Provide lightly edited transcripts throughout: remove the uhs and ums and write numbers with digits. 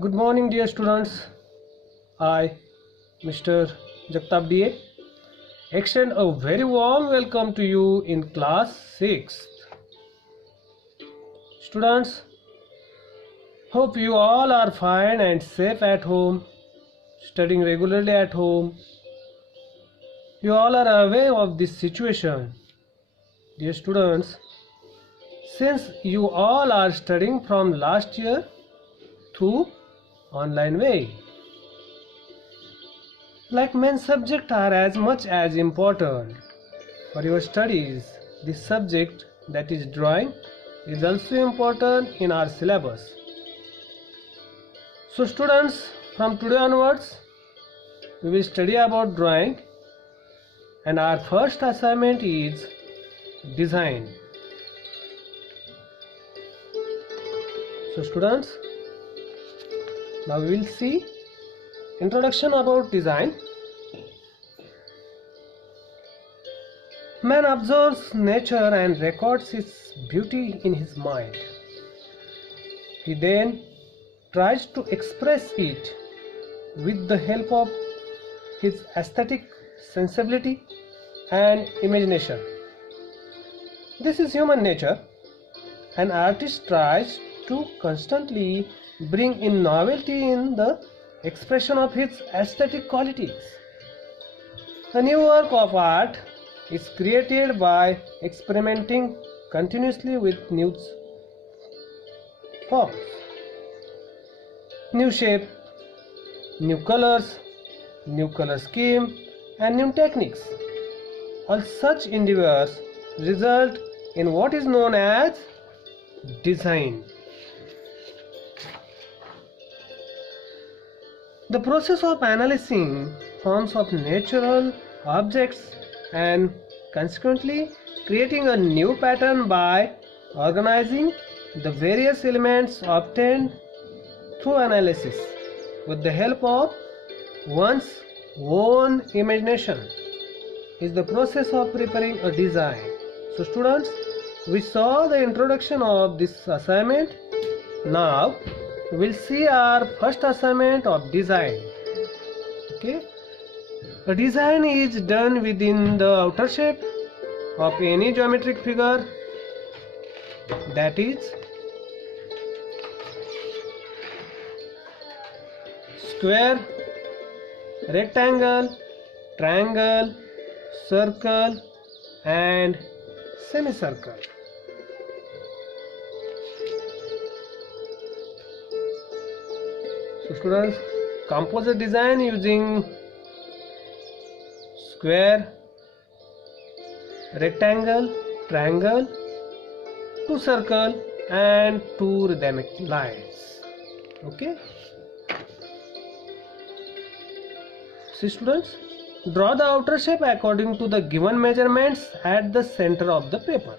Good morning, dear students. I, Mr. Jagtap DA, extend a very warm welcome to you in class 6th. Students, hope you all are fine and safe at home, studying regularly at home. You all are aware of this situation. Dear students, since you all are studying from last year through online way, like main subjects are as much as important for your studies, the subject that is drawing is also important in our syllabus. So students, from today onwards we will study about drawing, and our first assignment is design. So students, now we will see introduction about design. Man observes nature and records its beauty in his mind. He then tries to express it with the help of his aesthetic sensibility and imagination. This is human nature. An artist tries to constantly bring in novelty in the expression of his aesthetic qualities. A new work of art is created by experimenting continuously with new forms, new shape, new colors, new color scheme, and new techniques. All such endeavors result in what is known as design. The process of analyzing forms of natural objects and consequently creating a new pattern by organizing the various elements obtained through analysis with the help of one's own imagination is the process of preparing a design. So students, we saw the introduction of this assignment. Now we'll see our first assignment of design. Okay, a design is done within the outer shape of any geometric figure, that is square, rectangle, triangle, circle, and semicircle. So students, compose a design using square, rectangle, triangle, two circle and two rhythmic lines. Okay. See students, draw the outer shape according to the given measurements at the center of the paper.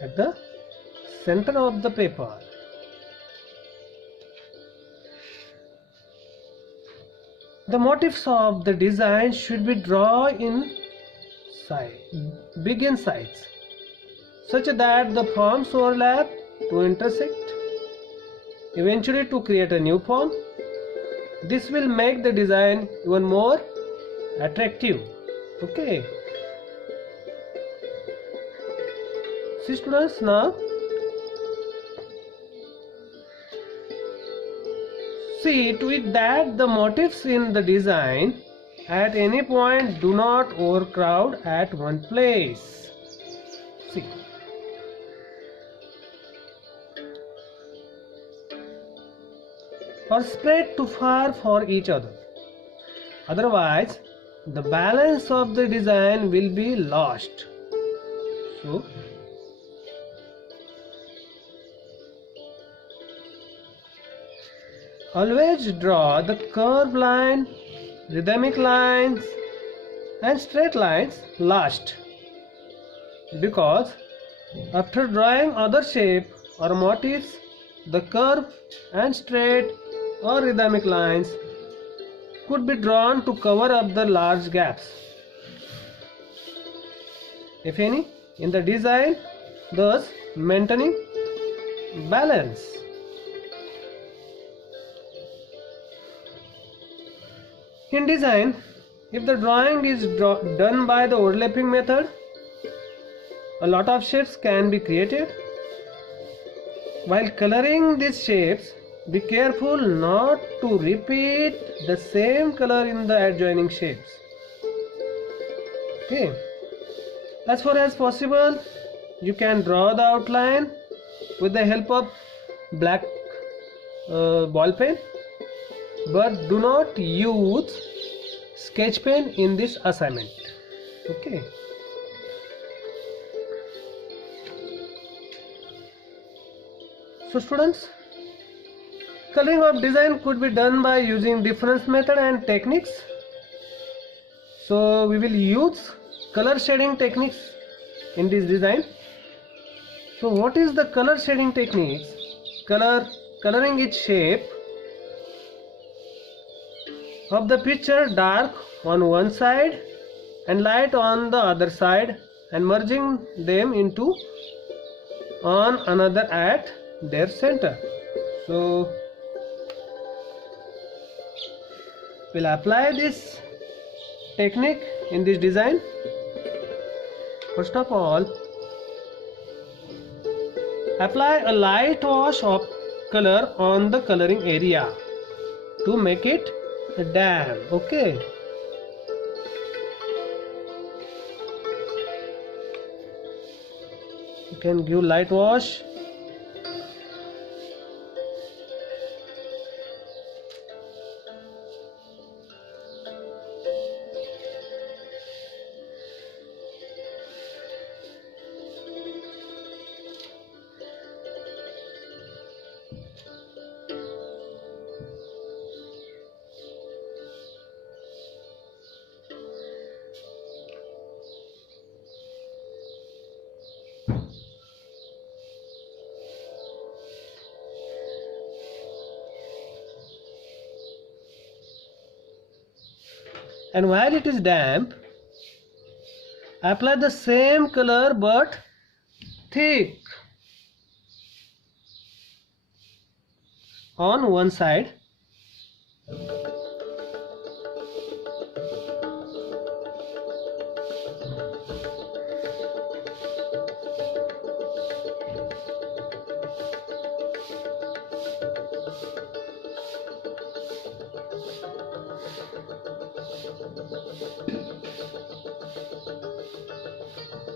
At the center of the paper. The motifs of the design should be drawn in big in size, such that the forms overlap to intersect, eventually to create a new form. This will make the design even more attractive. Okay. See students, now see to it that the motifs in the design at any point do not overcrowd at one place. See. Or spread too far for each other. Otherwise, the balance of the design will be lost. So, always draw the curved line, rhythmic lines and straight lines last, because after drawing other shape or motifs, the curve and straight or rhythmic lines could be drawn to cover up the large gaps, if any, in the design, thus maintaining balance. In design, if the drawing is done by the overlapping method, a lot of shapes can be created. While coloring these shapes, be careful not to repeat the same color in the adjoining shapes. Okay. As far as possible, you can draw the outline with the help of black ball pen, but do not use sketch pen in this assignment. Okay. So students, coloring of design could be done by using different method and techniques. So we will use color shading techniques in this design. So what is the color shading techniques? Coloring each shape of the picture dark on one side and light on the other side, and merging them into on another at their center. So we'll apply this technique in this design. First of all, apply a light wash of color on the coloring area to make it damp. Okay. You can give light wash. And while it is damp, apply the same color but thick on one side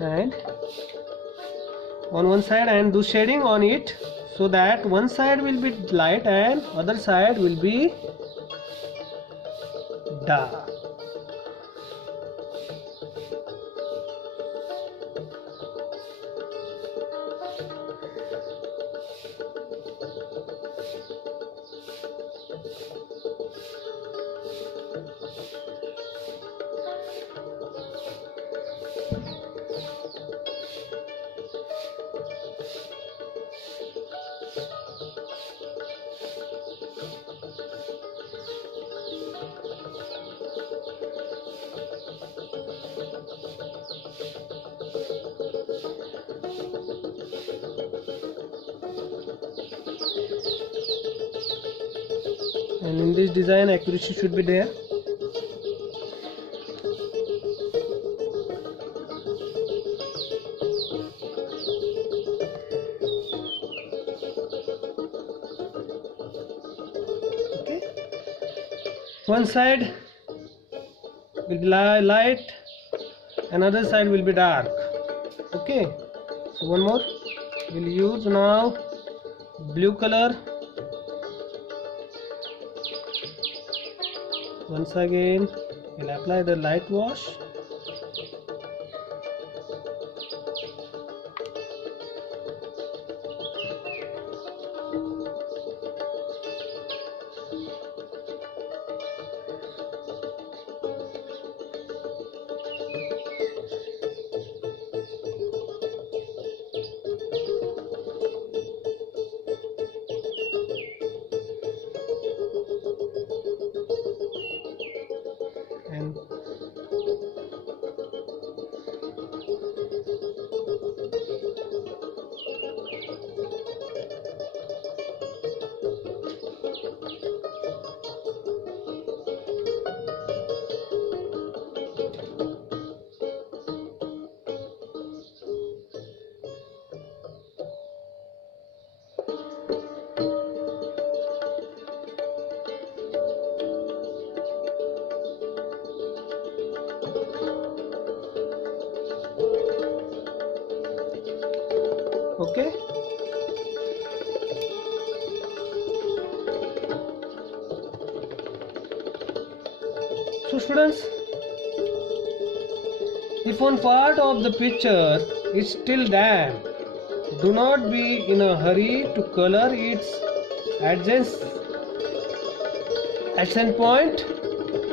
and on one side, and do shading on it so that one side will be light and other side will be dark. And in this design, accuracy should be there. Okay. One side will be light, another side will be dark. Okay. So one more. We'll use now blue color. Once again, we'll apply the light wash. And Okay. So students, if one part of the picture is still damp, do not be in a hurry to color its adjacent point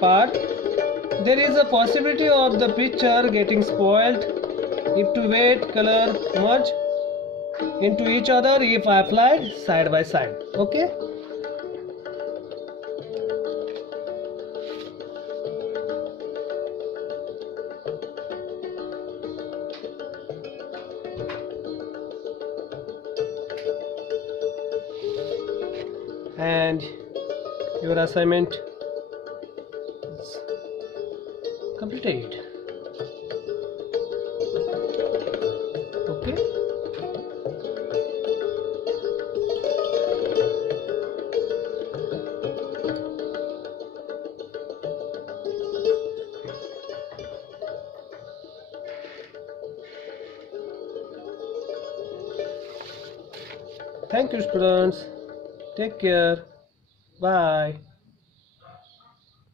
part. There is a possibility of the picture getting spoiled if to wait color merge into each other if applied side by side. Okay. And your assignment is completed. Okay. Thank you students. Take care. Bye.